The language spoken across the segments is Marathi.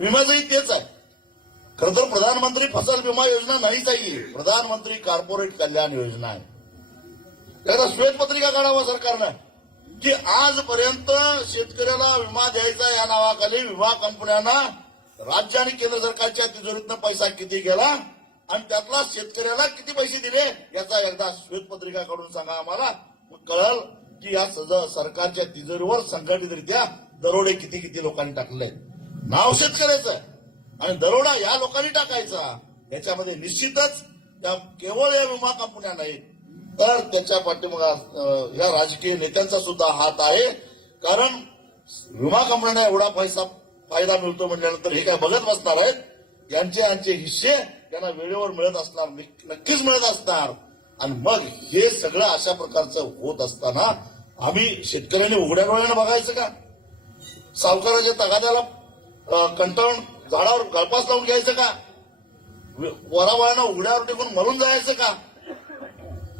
विम्याचंही तेच आहे. खर तर प्रधानमंत्री फसल विमा योजना नाहीच आहे प्रधानमंत्री कॉर्पोरेट कल्याण योजना आहे. त्याला श्वेतपत्रिका काढावा सरकारनं. की आजपर्यंत शेतकऱ्याला विमा द्यायचा या नावाखाली विमा कंपन्यांना राज्य आणि केंद्र सरकारच्या तिजोरीतनं पैसा किती गेला आणि त्यातला शेतकऱ्याला किती पैसे दिले याचा एकदा श्वेतपत्रिका काढून सांगा आम्हाला. मग कळल की या सरकारच्या तिजोरीवर संघटितरित्या दरोडे किती किती लोकांनी टाकले. नाव शेतकऱ्याचं. आणि दरोडा या लोकांनी टाकायचा. याच्यामध्ये निश्चितच त्या केवळ या विमा कंपन्या नाहीत तर त्याच्या पाठीमागा या राजकीय नेत्यांचा सुद्धा हात आहे. कारण विमा कंपन्यांना एवढा पैसा फायदा मिळतो म्हटल्यानंतर हे काय बघत बसणार आहेत? यांचे यांचे हिस्से त्यांना वेळेवर मिळत असणार नक्कीच मिळत असणार. आणि मग हे सगळं अशा प्रकारचं होत असताना आम्ही शेतकऱ्यांनी उघड्या डोळ्यानं बघायचं का? सावकाराच्या तगाद्याला कंटाळून झाडावर गळपास लावून घ्यायचं का? वरावळानं उघड्यावर टेकून मरून जायचं का?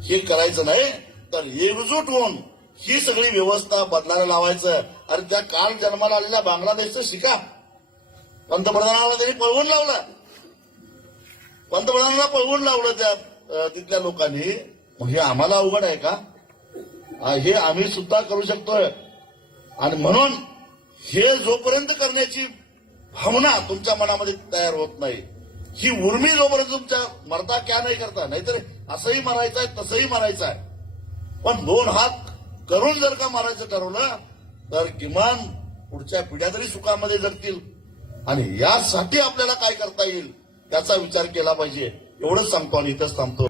हे करायचं नाही तर एकजूट होऊन ही सगळी व्यवस्था बदलायला लावायचं. आणि त्या काल जन्माला आलेल्या बांगलादेशचं शिका. पंतप्रधानाला त्यांनी पळवून लावलं. पंतप्रधानाला पळवून लावलं त्या तिथल्या लोकांनी. हे आम्हाला अवघड आहे का? हे आम्ही सुद्धा करू शकतोय. आणि म्हणून हे जोपर्यंत करण्याची भावना तुमच्या मनामध्ये तयार होत नाही. ही उर्मी जोपर्यंत तुमच्या मरता क्या नाही करता? नाहीतर असंही मारायचं आहे तसंही मारायचं आहे पण दोन हात करून जर का मारायचं ठरवलं तर किमान पुढच्या पिढ्या तरी सुखामध्ये जगतील. आणि यासाठी आपल्याला काय करता येईल त्याचा विचार केला पाहिजे. एवढंच सांगतो आणि इथंच थांबतो.